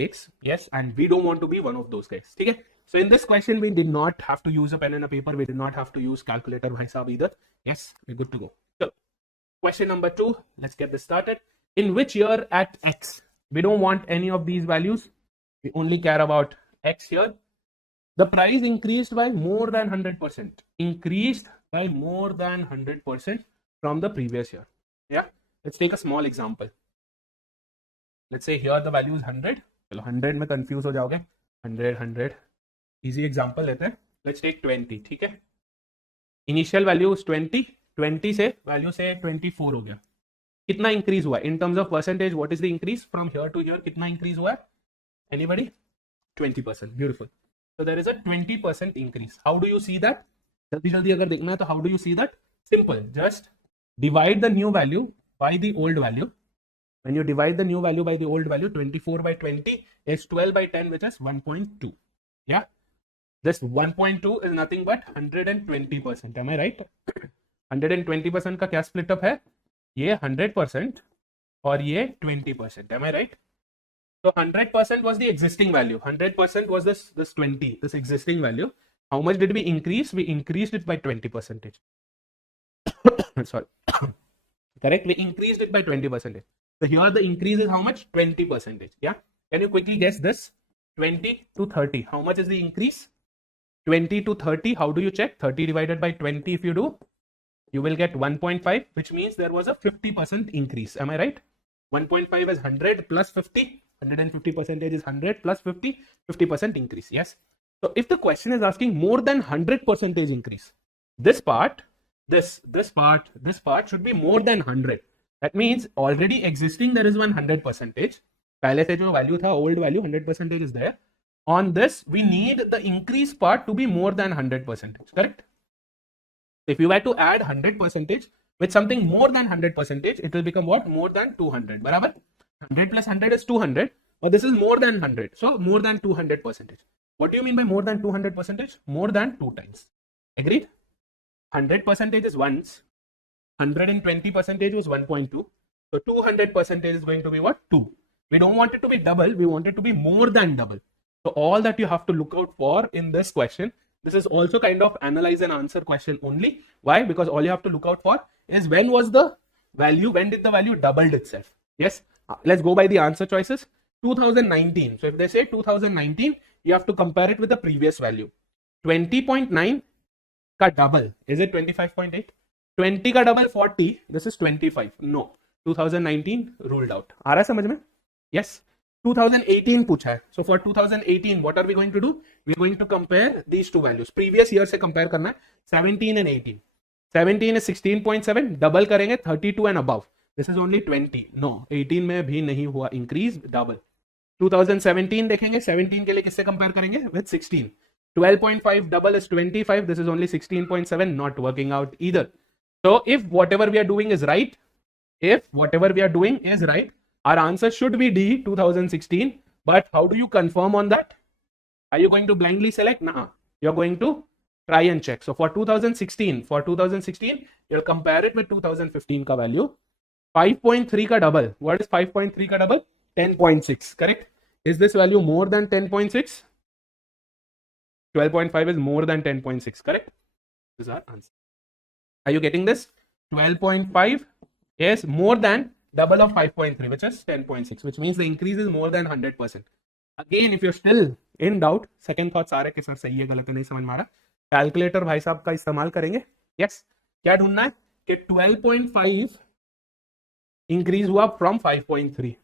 mistakes. Yes, and we don't want to be one of those guys. Okay. So in this question, we did not have to use a pen and a paper. We did not have to use calculator, bhai sahab, either. Yes, we're good to go. So question number 2. Let's get this started. In which year at X? We don't want any of these values. We only care about X here. The price increased by more than 100%. Increased by more than 100% from the previous year. Yeah. Let's take a small example. Let's say here the value is 100. 100 में confuse हो जाओगे. 100. Easy example लेते हैं. Let's take 20. ठीक है. Initial value is 20. 20 से value से 24 हो गया. कितना increase हुआ? In terms of percentage, what is the increase from here to here? कितना increase हुआ? Anybody? 20%. Beautiful. So there is a 20% increase. How do you see that? जल्दी अगर देखना है तो how do you see that? Simple. Just divide the new value by the old value. When you divide the new value by the old value, 24 by 20 is 12 by 10, which is 1.2. Yeah. This 1.2 is nothing but 120%. Am I right? 120% का क्या split up है? ये 100% और ये 20%. Am I right? So 100% was the existing value. 100% was this 20, this existing value. How much did we increase? We increased it by 20%. Sorry. Correct? We increased it by 20%. So here the increase is how much? 20%. Yeah. Can you quickly guess this? 20 to 30. How much is the increase? 20 to 30. How do you check? 30 divided by 20. If you do, you will get 1.5, which means there was a 50% increase. Am I right? 1.5 is 100 plus 50. 150% is 100 plus 50. 50% increase. Yes. So if the question is asking more than 100% increase, this part should be more than 100. That means already existing there is 100%. पहले से जो value था, old value 100% is there. On this, we need the increase part to be more than 100%. Correct? If you were to add 100% with something more than 100%, it will become what? More than 200. बराबर? 100 plus 100 is 200. But this is more than 100. So more than 200%. What do you mean by more than 200%? More than 2 times. Agreed? 100% is once. 120% was 1.2. So 200% is going to be what? 2. We don't want it to be double. We want it to be more than double. So all that you have to look out for in this question, this is also kind of analyze and answer question only. Why? Because all you have to look out for is when was the value, when did the value doubled itself? Yes. Let's go by the answer choices. 2019. So if they say 2019, you have to compare it with the previous value. 20.9 का double. Is it 25.8? 20 का double 40. This is 25. No. 2019 ruled out. आ रहा है समझ में? Yes. 2018 पूछा है. So for 2018, what are we going to do? We are going to compare these two values. Previous year से compare करना है. 17 and 18. 17 is 16.7. Double करेंगे 32 and above. This is only 20. No. 18 में भी नहीं हुआ increase. Double. 2017 देखेंगे. 17 के लिए किससे compare करेंगे? With 16. 12.5 double is 25. This is only 16.7. Not working out either. So if whatever we are doing is right, our answer should be D, 2016. But how do you confirm on that? Are you going to blindly select? Nah. You're going to try and check. So for 2016, you'll compare it with 2015 ka value. 5.3 ka double. What is 5.3 ka double? 10.6. Correct? Is this value more than 10.6? 12.5 is more than 10.6. Correct? This is our answer. Are you getting this? 12.5 is more than double of 5.3, which is 10.6, which means the increase is more than 100%. Again, if you're still in doubt, second thoughts आ रहे कि sir सही है गलत है नहीं समझ में आ रहा, कैलकुलेटर भाई साहब का इस्तेमाल करेंगे. यस, क्या ढूंढना है कि 12.5 इंक्रीज हुआ from 5.3.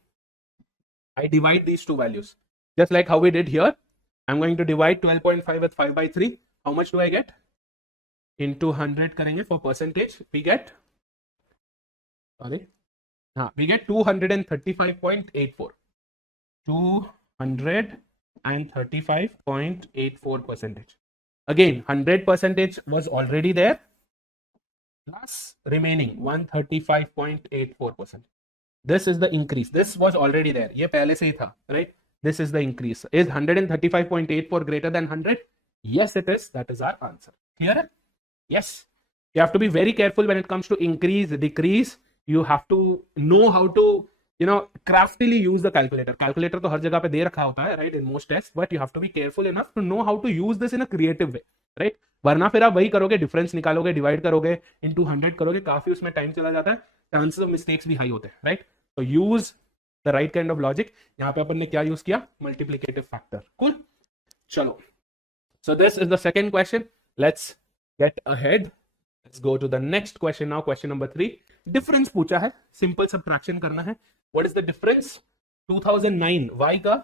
I divide these two values just like how we did here. I'm going to divide 12.5 with 5 by 3. How much do I get? Into 100 करेंगे for percentage. We get 235.84. 235.84%. Again, 100% was already there. Plus remaining 135.84%. This is the increase. This was already there. ये पहले से ही था, right? This is the increase. Is 135.84 greater than 100? Yes, it is. That is our answer. Clear? Yes. You have to be very careful when it comes to increase, decrease. You have to know how to you know, craftily use the calculator. Calculator तो हर जगह पे दे रखा होता है, right, in most tests, but you have to be careful enough to know how to use this in a creative way, right? वरना फिर आप वही करोगे, डिफरेंस निकालोगे, डिवाइड करोगे, इनटू 100 करोगे, काफी उसमें टाइम चला जाता है, चांसेस ऑफ मिस्टेक्स भी हाई होते हैं, राइट? तो use the right kind of logic. यहाँ पे अपन ने क्या यूज किया? Multiplicative factor. कूल, चलो. So this is the second question. Let's get ahead. Let's go to the next question now. Question number 3. Difference पूछा है, simple subtraction करना है. What is the difference? 2009 y का